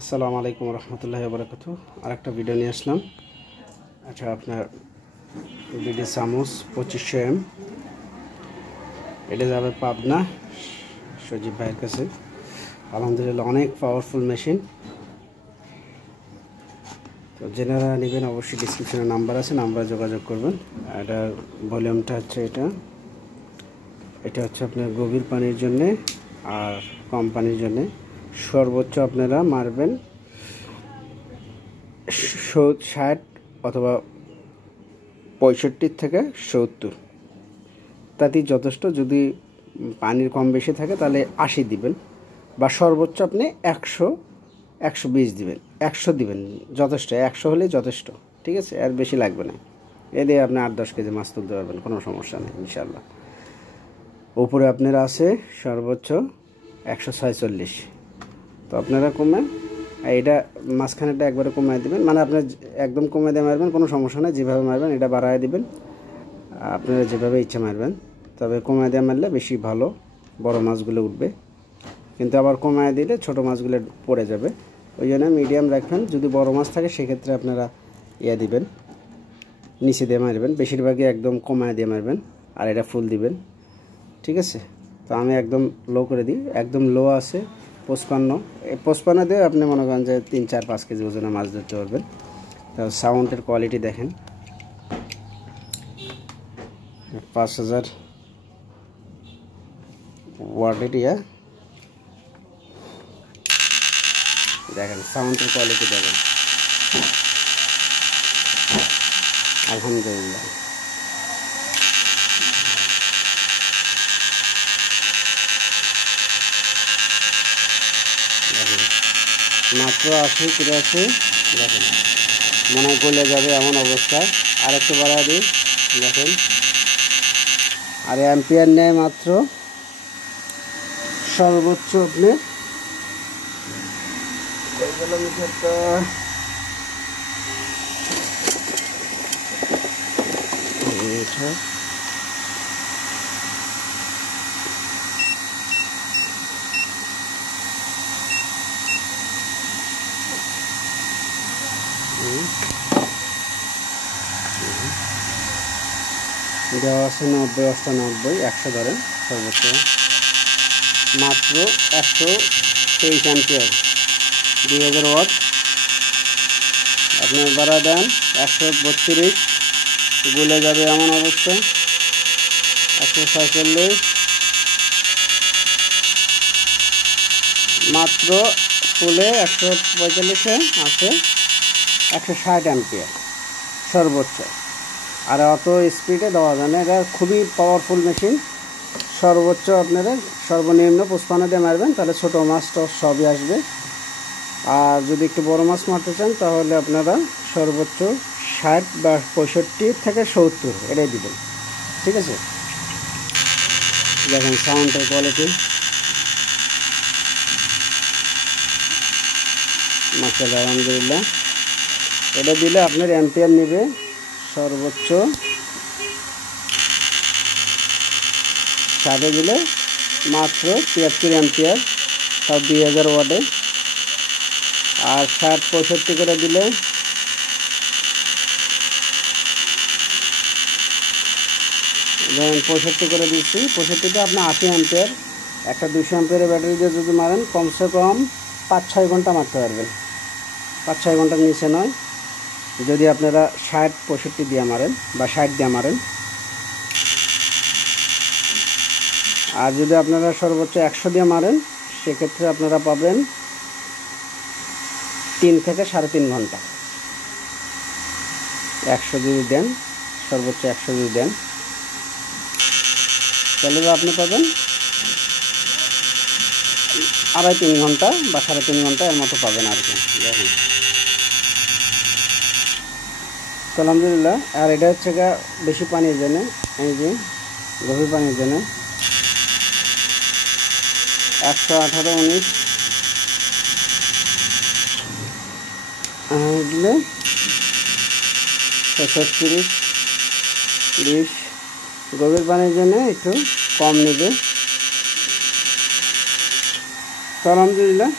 আসসালামু আলাইকুম রহমতুল্লাহি ওয়া বারাকাতুহু। আরেকটা ভিডিও নিয়ে আসলাম। আচ্ছা, আপনার বিডি চামচ 2500 এটা যাবে পাবনা সজীব ভাইয়ের কাছে। আলহামদুলিল্লাহ অনেক পাওয়ারফুল মেশিন। তো যারা নেবেন অবশ্যই ডিসক্রিপশনে নাম্বার আছে, নাম্বারে যোগাযোগ করবেন। এটা ভলিউমটা হচ্ছে এটা হচ্ছে আপনার গভীর পানির জন্যে আর কম পানির জন্যে। সর্বোচ্চ আপনারা মারবেন 60 অথবা 65 থেকে 70, তাতেই যথেষ্ট। যদি পানির কম বেশি থাকে তাহলে 80 দিবেন, বা সর্বোচ্চ আপনি 120 দিবেন, 100 দিবেন, যথেষ্ট। 100 হলেই যথেষ্ট, ঠিক আছে? আর বেশি লাগবে না। এ দিয়ে আপনি 8-10 কেজি মাছ তুলতে পারবেন, কোনো সমস্যা নেই ইনশাল্লাহ। উপরে আপনার আছে সর্বোচ্চ 146। তো আপনারা কমেন, এটা মাঝখানেটা একবারে কমায় দিবেন, মানে আপনার একদম কমায় দিয়ে মারবেন, কোনো সমস্যা নেই। যেভাবে মারবেন এটা বাড়ায় দিবেন, আপনারা যেভাবে ইচ্ছা মারবেন। তবে কমায় দিয়ে মারলে বেশি ভালো, বড় মাছগুলো উঠবে। কিন্তু আবার কমায় দিলে ছোট মাছগুলো পড়ে যাবে। ওই জন্য মিডিয়াম রাখবেন। যদি বড় মাছ থাকে সেক্ষেত্রে আপনারা দিবেন, নিচে দিয়ে মারবেন। বেশিরভাগই একদম কমায় দিয়ে মারবেন, আর এটা ফুল দিবেন, ঠিক আছে? তো আমি একদম লো করে দিই। একদম লো আছে 55। এই 55 দিয়ে আপনি মনে করেন যে 3-4-5 কেজি ওজনের মাছ ধরতে পারবেন। তো সাউন্ডের কোয়ালিটি দেখেন, 5000 ওয়াট এরিয়া। দেখেন সাউন্ডের কোয়ালিটি দেখেন, আলহামদুলিল্লাহ। দেখেন মাত্র 80-83, দেখেন মনে হয় গলে যাবে এমন অবস্থা। আর একটু বাড়া দিই, দেখেন। আর অ্যাম্পিয়ার নেয় মাত্র সর্বোচ্চ আপনি মিটারটা দেওয়া আছে 90-98, 100 ধরেন সর্বোচ্চ। মাত্র 123 অ্যাম্পিয়ার, 2000 ওয়াট। আপনার বাড়া দেন 132, গলে যাবে এমন অবস্থা। 146, মাত্র ফুলে 145-এ আছে 160 অ্যাম্পিয়ার সর্বোচ্চ। আর অত স্পিডে দেওয়া যায় না, এটা খুবই পাওয়ারফুল মেশিন। সর্বোচ্চ আপনারা সর্বনিম্ন 55 দিয়ে মারবেন, তাহলে ছোটো মাছটা সবই আসবে। আর যদি একটু বড় মাছ মারতে চান তাহলে আপনারা সর্বোচ্চ 60 বা 65 থেকে 70 এটাই দিবেন, ঠিক আছে? দেখেন সাউন্ডের কোয়ালিটি, মাশাআল্লাহ, আলহামদুলিল্লাহ। এটা দিলে আপনার অ্যাম্পিয়ার নেবে সর্বোচ্চ 60 দিলে মাত্র 73 অ্যাম্পিয়ার, সব 2000 ওয়াটে। আর 60-65 করে দিলে ধরেন 65 করে দিচ্ছি, 65তে আপনি 80 অ্যাম্পিয়ার। একটা 200 অ্যাম্পিয়ারের ব্যাটারি দিয়ে যদি মারেন কমসে কম 5-6 ঘন্টা মারতে পারবেন, 5-6 ঘন্টার নিচে নয়। যদি আপনারা 60-65 দিয়ে মারেন বা 60 দিয়ে মারেন। আর যদি আপনারা সর্বোচ্চ 100 দিয়ে মারেন সেক্ষেত্রে আপনারা পাবেন 3 থেকে 3.5 ঘন্টা। 100 যদি দেন, সর্বোচ্চ 100 যদি দেন, তাহলে আপনি পাবেন 2.5-3 ঘন্টা বা 3.5 ঘন্টা এর মতো পাবেন আর কি। দেখেন আলহামদুলিল্লাহ। আর এটা হচ্ছে বেশি পানির জন্য, এই যে গভীর পানির জন্য 118-19 দিলে 36-20। গভীর পানির জন্য একটু কম নেবে। তো আলহামদুলিল্লাহ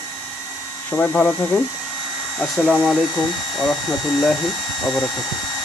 সবাই ভালো থাকেন। আসসালামু আলাইকুম ওয়া রাহমাতুল্লাহি ওয়া বারাকাতুহু।